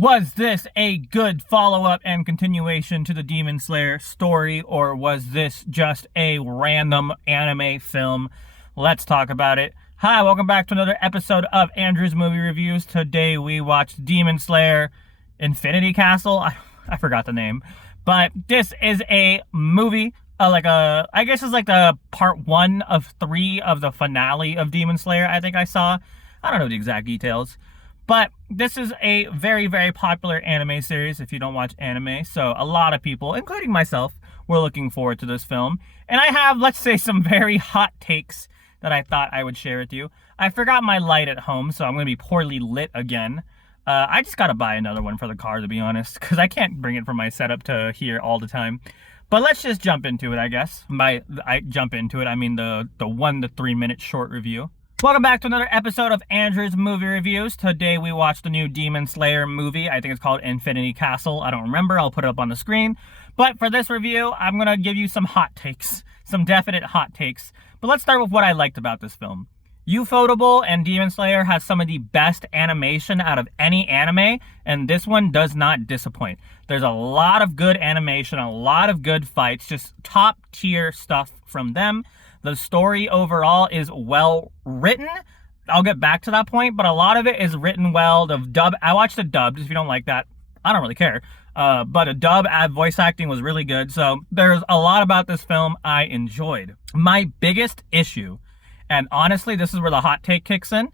Was this a good follow-up and continuation to the Demon Slayer story, or was this just a random anime film? Let's talk about it. Hi, welcome back to another episode of Andrew's Movie Reviews. Today we watched Demon Slayer Infinity Castle. I forgot the name. But this is a movie, I guess it's like the part 1 of 3 of the finale of Demon Slayer, I think I saw. I don't know the exact details. But this is a very, very popular anime series if you don't watch anime. So a lot of people, including myself, were looking forward to this film. And I have, let's say, some very hot takes that I thought I would share with you. I forgot my light at home, so I'm going to be poorly lit again. I just got to buy another one for the car, to be honest, because I can't bring it from my setup to here all the time. But let's just jump into it, I guess. By I jump into it, I mean the 1 to 3 minute short review. Welcome back to another episode of Andrew's Movie Reviews. Today we watched the new Demon Slayer movie. I think it's called Infinity Castle. I don't remember. I'll put it up on the screen. But for this review, I'm going to give you some hot takes. Some definite hot takes. But let's start with what I liked about this film. Ufotable and Demon Slayer has some of the best animation out of any anime, and this one does not disappoint. There's a lot of good animation, a lot of good fights, just top tier stuff from them. The story overall is well written. I'll get back to that point, but a lot of it is written well. The dub, I watched the dubbed. If you don't like that, I don't really care. But a dub voice acting was really good. So there's a lot about this film I enjoyed. My biggest issue, and honestly, this is where the hot take kicks in.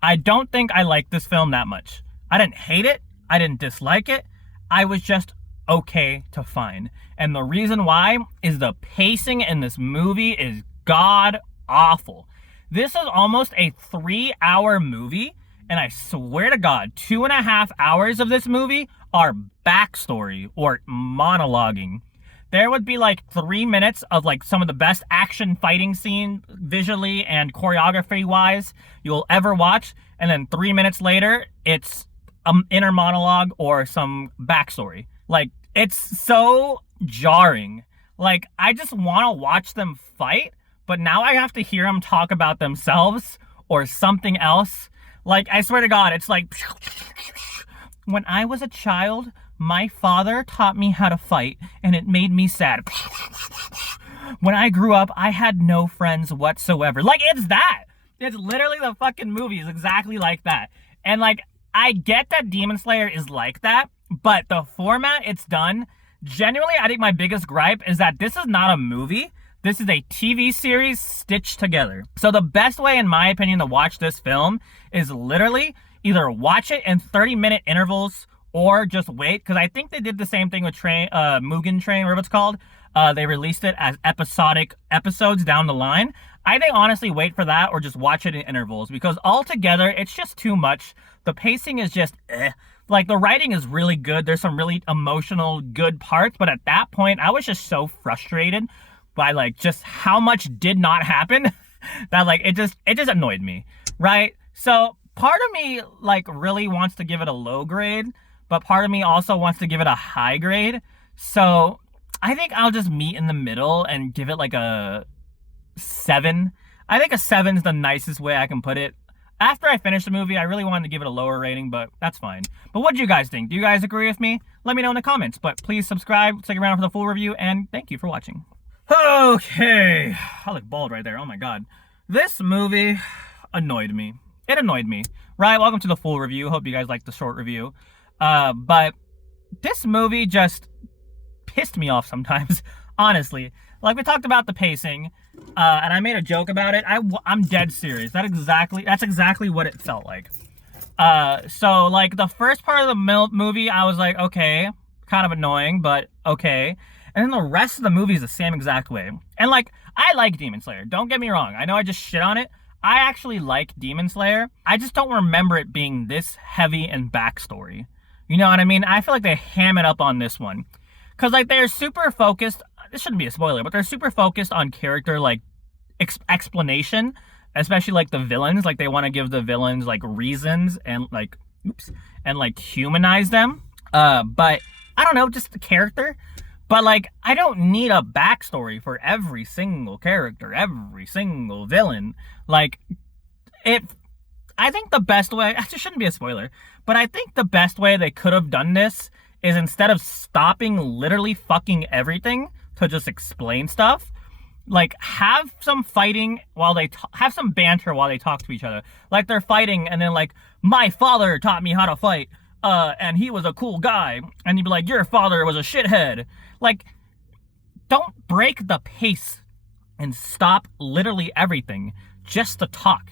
I don't think I like this film that much. I didn't hate it. I didn't dislike it. I was just okay to fine. And the reason why is the pacing in this movie is god awful. This is almost a 3-hour movie, and I swear to God, 2.5 hours of this movie are backstory or monologuing. There would be like 3 minutes of like some of the best action fighting scene visually and choreography wise you'll ever watch, and then 3 minutes later it's inner monologue or some backstory. Like, it's so jarring. Like, I just want to watch them fight, but now I have to hear them talk about themselves or something else. Like, I swear to God, it's like, when I was a child, my father taught me how to fight, and it made me sad. When I grew up, I had no friends whatsoever. Like, it's that. It's literally the fucking movie is exactly like that. And, like, I get that Demon Slayer is like that, but the format it's done, genuinely, I think my biggest gripe is that this is not a movie. This is a TV series stitched together. So the best way, in my opinion, to watch this film is literally either watch it in 30-minute intervals or just wait, because I think they did the same thing with Mugen Train, whatever it's called. They released it as episodic episodes down the line. I think honestly wait for that or just watch it in intervals, because altogether it's just too much. The pacing is just Like, the writing is really good. There's some really emotional good parts, but at that point I was just so frustrated by like just how much did not happen that like it just annoyed me, right? So part of me like really wants to give it a low grade, but part of me also wants to give it a high grade. So I think I'll just meet in the middle and give it like a 7. I think a 7 is the nicest way I can put it. After I finished the movie, I really wanted to give it a lower rating, but that's fine. But what do you guys think? Do you guys agree with me? Let me know in the comments. But please subscribe, stick around for the full review, and thank you for watching. Okay. I look bald right there. Oh my God. This movie annoyed me. It annoyed me. Right? Welcome to the full review. Hope you guys liked the short review. But this movie just pissed me off sometimes, honestly. Like, we talked about the pacing, and I made a joke about it. I'm dead serious. That's exactly what it felt like. So, like, the first part of the movie, I was like, okay, kind of annoying, but okay. And then the rest of the movie is the same exact way. And, like, I like Demon Slayer. Don't get me wrong. I know I just shit on it. I actually like Demon Slayer. I just don't remember it being this heavy in backstory. You know what I mean? I feel like they ham it up on this one. Because, like, they're super focused. This shouldn't be a spoiler, but they're super focused on character, like, explanation. Especially, like, the villains. Like, they want to give the villains, like, reasons and, like, and, like, humanize them. But, I don't know, just the character. But, like, I don't need a backstory for every single character, every single villain. Like, I think the best way, it shouldn't be a spoiler, but I think the best way they could have done this is instead of stopping literally fucking everything to just explain stuff, like have some fighting while they have some banter while they talk to each other. Like they're fighting and then like, my father taught me how to fight, and he was a cool guy. And you'd be like, your father was a shithead. Like, don't break the pace and stop literally everything just to talk.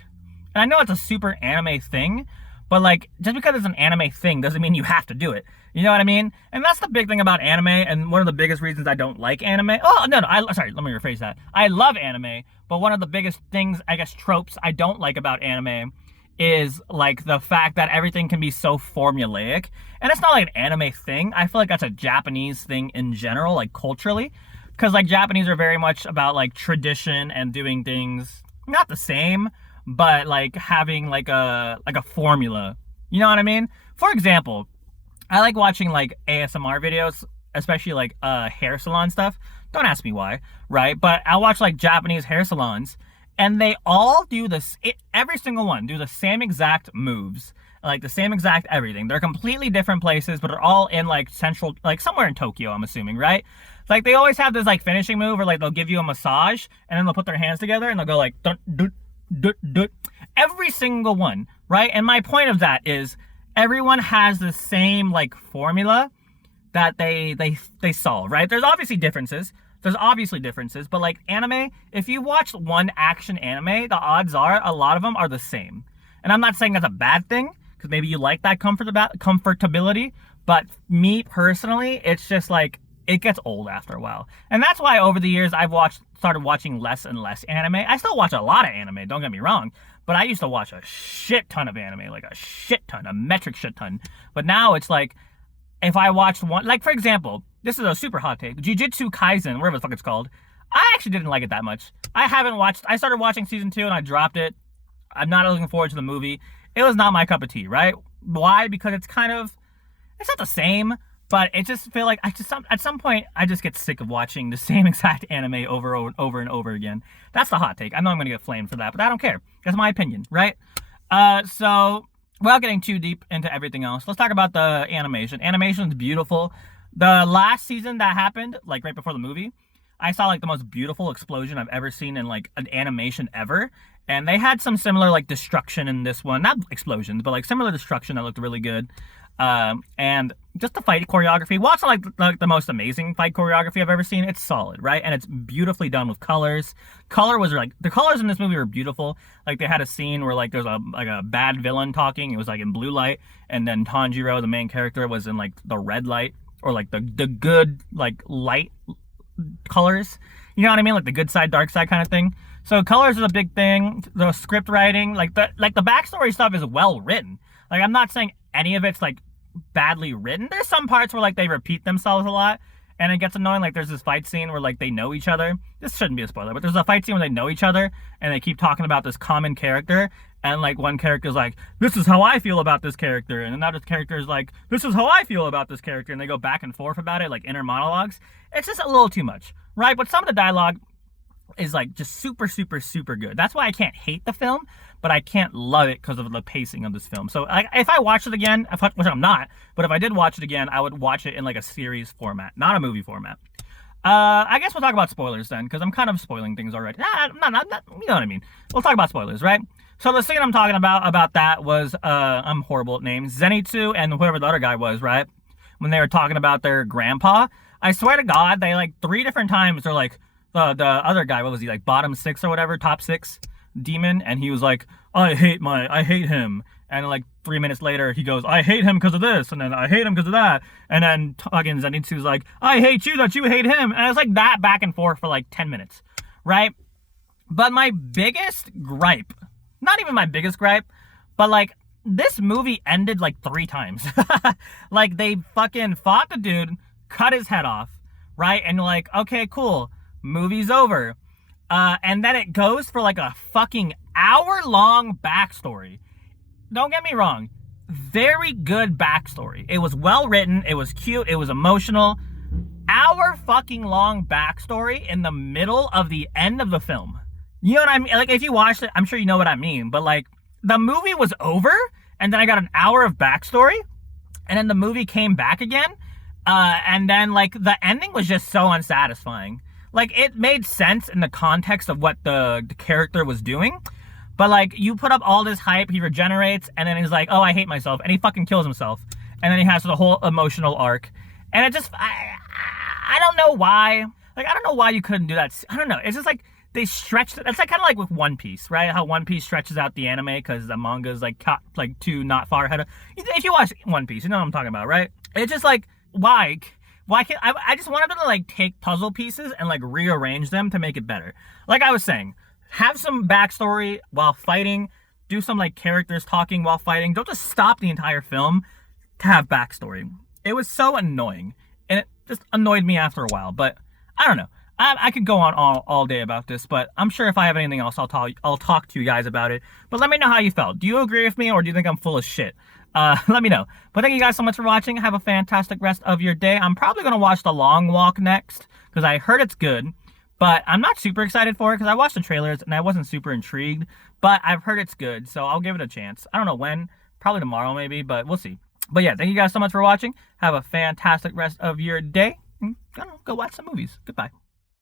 And I know it's a super anime thing, but like, just because it's an anime thing doesn't mean you have to do it. You know what I mean? And that's the big thing about anime, and one of the biggest reasons I don't like anime. Oh, no, sorry, let me rephrase that. I love anime, but one of the biggest things, I guess, tropes I don't like about anime is like the fact that everything can be so formulaic. And it's not like an anime thing. I feel like that's a Japanese thing in general, like culturally. Because like Japanese are very much about like tradition and doing things not the same, but like having like a formula. You know what I mean? For example, I like watching like ASMR videos, especially like hair salon stuff. Don't ask me why, right? But I'll watch like Japanese hair salons, and they all do this. Every single one do the same exact moves, like the same exact everything. They're completely different places, but they're all in like central, like somewhere in Tokyo, I'm assuming, right? Like they always have this like finishing move, or like they'll give you a massage, and then they'll put their hands together and they'll go like dun, dun, dun, dun. Every single one, right? And my point of that is, everyone has the same like formula that they solve, right? There's obviously differences, but like anime, if you watch one action anime, the odds are a lot of them are the same. And I'm not saying that's a bad thing, because maybe you like that comfortability, but me personally, it's just like, it gets old after a while. And that's why over the years I've started watching less and less anime. I still watch a lot of anime, don't get me wrong, but I used to watch a shit ton of anime, like a shit ton, a metric shit ton. But now it's like, if I watched one, like for example, this is a super hot take, Jujutsu Kaisen, whatever the fuck it's called, I actually didn't like it that much. I started watching season 2 and I dropped it. I'm not looking forward to the movie. It was not my cup of tea, right? Why? Because it's not the same, but it just feel like at some point I just get sick of watching the same exact anime over and over again. That's the hot take. I know I'm gonna get flamed for that, but I don't care. That's my opinion, right? So without getting too deep into everything else, let's talk about the animation. Animation's beautiful. The last season that happened, like right before the movie, I saw like the most beautiful explosion I've ever seen in like an animation ever. And they had some similar like destruction in this one. Not explosions, but like similar destruction that looked really good. And just the fight choreography, well, it's not like the most amazing fight choreography I've ever seen. It's solid, right? And it's beautifully done with colors. The colors in this movie were beautiful. Like they had a scene where like there's a bad villain talking. It was like in blue light, and then Tanjiro, the main character, was in like the red light, or like the good like light colors. You know what I mean? Like the good side, dark side kind of thing. So colors is a big thing. The script writing, like the backstory stuff is well written. Like I'm not saying any of it's like badly written. There's some parts where like they repeat themselves a lot and it gets annoying. Like there's this fight scene where like they know each other. This shouldn't be a spoiler, but there's a fight scene where they know each other and they keep talking about this common character, and like one character's like, this is how I feel about this character, and another character is like, this is how I feel about this character, and they go back and forth about it, like inner monologues. It's just a little too much, right? But some of the dialogue is like just super good. That's why I can't hate the film, but I can't love it because of the pacing of this film. So if I watch it again, which I'm not, but if I did watch it again, I would watch it in like a series format, not a movie format. I guess we'll talk about spoilers then, because I'm kind of spoiling things already. Not, you know what I mean. We'll talk about spoilers, right? So the scene I'm talking about that was, I'm horrible at names, Zenitsu and whoever the other guy was, right? When they were talking about their grandpa, I swear to God, they like 3 different times, they're like, the other guy, what was he, like bottom 6 or whatever, top 6 demon, and he was like, I hate him, and like 3 minutes later he goes, I hate him because of this, and then I hate him because of that, and then again Zenitsu's like, I hate you that you hate him, and it's like that back and forth for like 10 minutes, right? But my biggest gripe, not even my biggest gripe, but like this movie ended like 3 times. Like they fucking fought the dude, cut his head off, right? And you're like, okay, cool, movie's over. And then it goes for like a fucking hour-long backstory. Don't get me wrong, very good backstory. It was well written, it was cute, it was emotional. Hour fucking long backstory in the middle of the end of the film. You know what I mean? Like if you watched it, I'm sure you know what I mean, but like the movie was over, and then I got an hour of backstory, and then the movie came back again, and then like the ending was just so unsatisfying. Like it made sense in the context of what the character was doing, but like you put up all this hype, he regenerates, and then he's like, oh, I hate myself, and he fucking kills himself, and then he has the whole emotional arc, and it just I don't know why. Like I don't know why you couldn't do that. I don't know. It's just like they stretched it. That's like kind of like with One Piece, right? How One Piece stretches out the anime because the manga is like too not far ahead of. If you watch One Piece, you know what I'm talking about, right? It's just like why can't I just wanted to like take puzzle pieces and like rearrange them to make it better. Like I was saying, have some backstory while fighting. Do some like characters talking while fighting. Don't just stop the entire film to have backstory. It was so annoying, and it just annoyed me after a while. But I don't know. I could go on all day about this, but I'm sure if I have anything else, I'll talk to you guys about it. But let me know how you felt. Do you agree with me, or do you think I'm full of shit? Let me know. But thank you guys so much for watching. Have a fantastic rest of your day. I'm probably going to watch The Long Walk next, because I heard it's good. But I'm not super excited for it, because I watched the trailers, and I wasn't super intrigued. But I've heard it's good, so I'll give it a chance. I don't know when. Probably tomorrow, maybe, but we'll see. But yeah, thank you guys so much for watching. Have a fantastic rest of your day. Go watch some movies. Goodbye.